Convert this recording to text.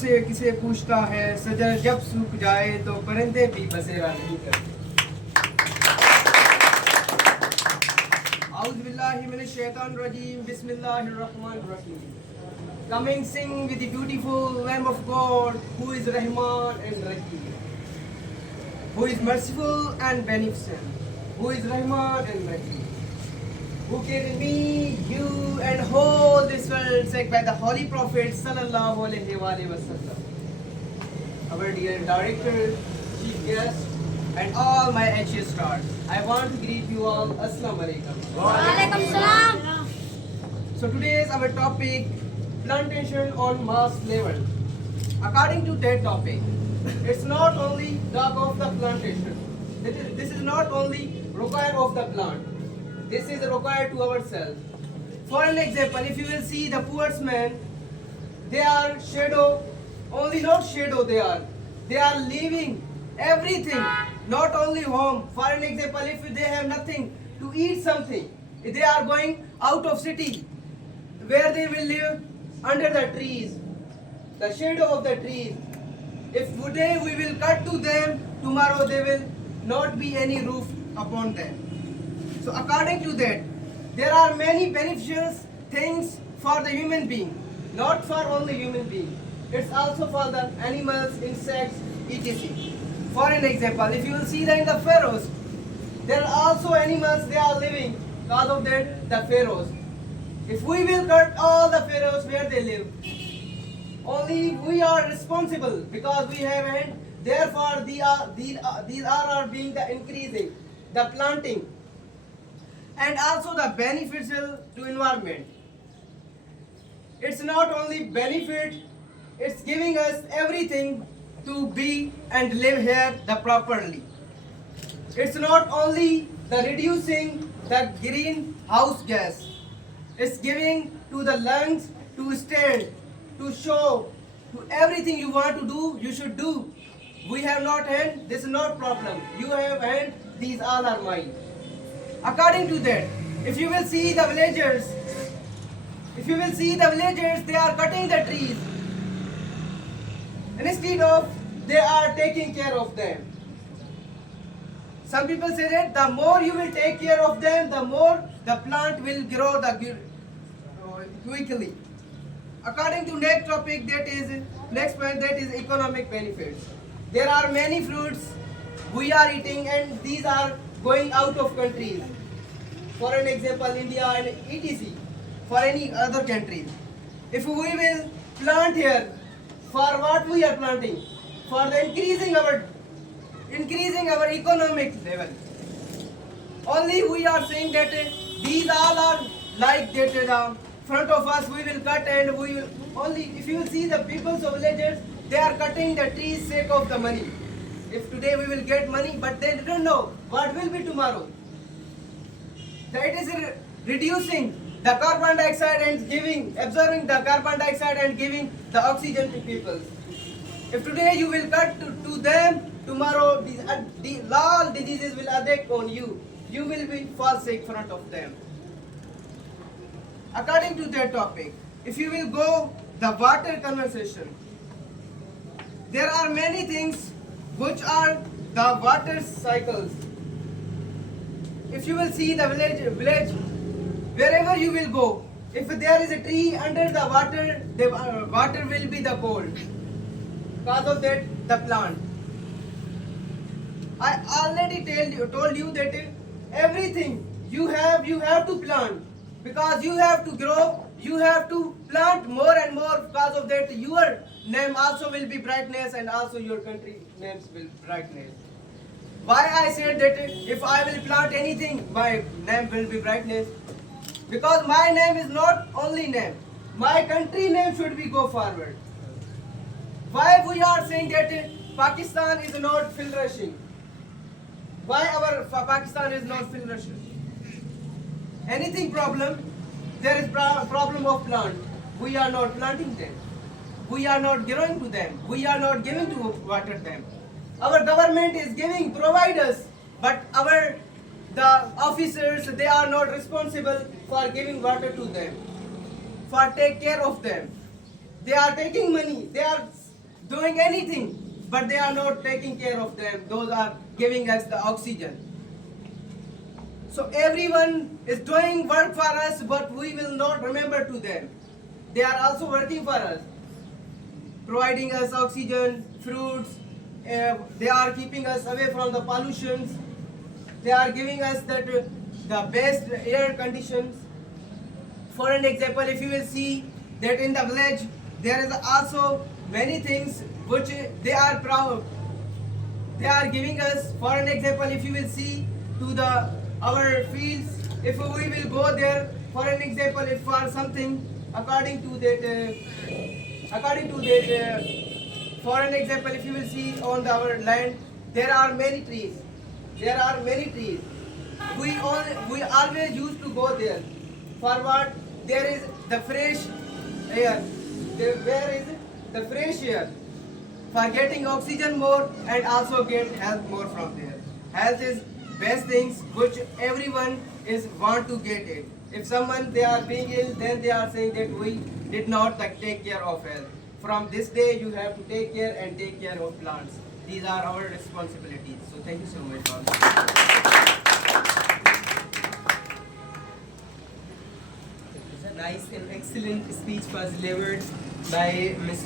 से किसे पूछता है, सजर जब सूख जाए तो परिंदे भी बसेरा नहीं करते। Auzubillahi minash shaitanir rajim. Bismillahir rahmanir rahim. Come and sing with the beautiful Lamb of God, who is Rahman and Rahim, who is merciful and beneficent, who is Rahman and Rahim, who created me, you, and whole this world, said by the Holy Prophet Sallallahu Alaihi Wasallam. Our dear director, chief guest, and all my HA stars, I want to greet you all. Assalamu alaikum. Walaikum salam. So today is our topic, plantation on mass level. According to that topic, it's not only talk of the plantation. This is not only required of the plant. This is required to ourselves. For an example, if you will see the poor man, they are shadow, only not shadow they are leaving everything, not only home. For an example, if they have nothing to eat something, they are going out of city, where they will live under the trees, the shadow of the trees. If today we will cut to them, tomorrow there will not be any roof upon them. So according to that, there are many beneficial things for the human being, not for only human being. It's also for the animals, insects, etc. For an example, if you will see that in the pharaohs, there are also animals, they are living because of that, the pharaohs. If we will cut all the pharaohs where they live, only we are responsible because we have hand. Therefore, these are being the increasing, the planting, and also the beneficial to environment. It's not only benefit, it's giving us everything to be and live here the properly. It's not only the reducing the greenhouse gas, it's giving to the lungs to stand, to show, to everything you want to do, you should do. We have not hand, this is not problem. You have hand, these all are mine. According to that, if you will see the villagers, they are cutting the trees. And instead of, they are taking care of them. Some people say that the more you will take care of them, the more the plant will grow quickly. According to next topic, next point, that is economic benefits. There are many fruits we are eating and these are going out of countries. For an example, India and etc. For any other countries. If we will plant here, for what we are planting? For the increasing our economic level. Only we are saying that these all are like that front of us we will cut and we will only, if you will see the peoples of villages, they are cutting the trees sake of the money. If today we will get money, but they don't know what will be tomorrow. That is reducing the carbon dioxide and absorbing the carbon dioxide and giving the oxygen to people. If today you will cut to them, tomorrow all diseases will attack on you. You will be fall sick in front of them. According to that topic, if you will go the water conversation, there are many things which are the water cycles. If you will see the village, wherever you will go, if there is a tree under the water will be the cold. Because of that, the plant. I already told you that everything you have to plant, because you have to grow, you have to plant more and more. Because of that, your name also will be brightness and also your country names will brightness. Why I said that if I will plant anything, my name will be brightness? Because my name is not only name, my country name should be go forward. Why we are saying that Pakistan is not flourishing? Why our Pakistan is not flourishing? Anything problem, there is problem of plant. We are not planting them. We are not growing to them. We are not giving to water them. Our government is giving, provide us, but the officers, they are not responsible for giving water to them, for take care of them. They are taking money. They are doing anything, but they are not taking care of them. Those are giving us the oxygen. So everyone is doing work for us, but we will not remember to them. They are also working for us, providing us oxygen, fruits. They are keeping us away from the pollutions. They are giving us the best air conditions. For an example, if you will see that in the village, there is also many things which they are proud. They are giving us. For an example, if you will see to our fields, if we will go there, for an example, if for something according to that, for an example, if you will see on our land, there are many trees. There are many trees. We always used to go there. For what? There is the fresh air. Where is the fresh air? For getting oxygen more and also get health more from there. Health is best things which everyone is want to get it. If someone they are being ill, then they are saying that we did not take care of health. From this day, you have to take care and take care of plants. These are our responsibilities. So thank you so much for Nice and excellent speech was delivered by Ms.